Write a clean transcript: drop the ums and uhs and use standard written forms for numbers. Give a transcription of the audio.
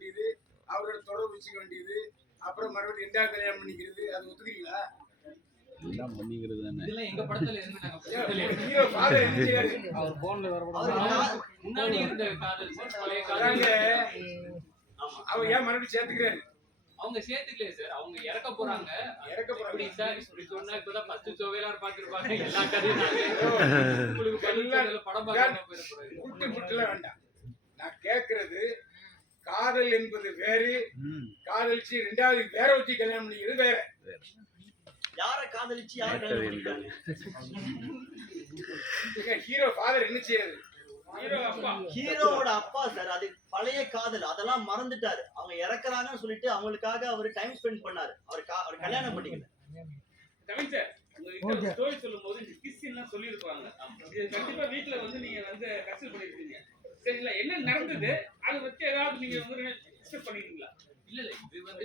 வேண்டியது, அவரோட தொடர்பு வச்சுக்க வேண்டியது, அப்புறம் மறுபடியும் 2வது கல்யாணம் பண்ணிக்கிறது, அது ஒத்துக்கிறீங்களா? எல்லாம் பண்ணிக்கிறது தானே. இதெல்லாம் எங்க படத்துல இருந்து நாங்க ஹீரோ ஃபாதர் என்ன செய்றாரு? அவர் போன்ல வர முன்னாடி இருந்த காதல் சார், பழைய அதாங்க, காதல். அவர் ஏன் மறுபடியும் சேர்த்துக்கிறாரு? அவங்க சேர்த்துக்கலையே சார், அவங்க இறக்க போறாங்க. இறக்க போறாங்க. எப்படி சார் இப்படி சொன்னா இப்பதான் ஃபர்ஸ்ட் ஷோவே எல்லாரும் பார்த்திருப்பாங்க. எல்லா கதையும் நாங்க உங்களுக்கு பதில் படம் பார்க்காம போயிட போறாரு. முட்டுலாம் வேண்டாம். நான் கேட்கறது காதல் என்பது வேறு, காதலிச்சு 2வது வேற ஒருத்தி கல்யாணம் பண்ணிக்கிறது வேற. யாரை காதலிச்சு யாரை கல்யாணம் பண்ணிக்கிறாங்க? ஹீரோ ஃபாதர் என்ன செய்யறது? ஹீரோ அப்பா, ஹீரோவோட அப்பா சார், அது பழைய காதல், அதெல்லாம் மறந்துட்டாரு. அவங்க இறக்குறாங்கன்னு சொல்லிட்டு அவங்களுக்காக அவர் டைம் ஸ்பெண்ட் பண்ணாரு. அவர் கல்யாணம் பண்ணிக்கல. கவின் சார், உங்ககிட்ட ஸ்டோரி சொல்லும்போது இந்த கிஸ் எல்லாம் சொல்லியிருப்பாங்க. இது கண்டிப்பா வீட்டுல வந்து நீங்க வந்து கன்சல்ட் பண்ணிருக்கீங்க. சரிங்களா? என்ன நடந்தது அதை வச்சு ஏதாவது நீங்க வந்து டிஸ்கஸ் பண்ணிருக்கீங்களா? இல்ல இது வந்து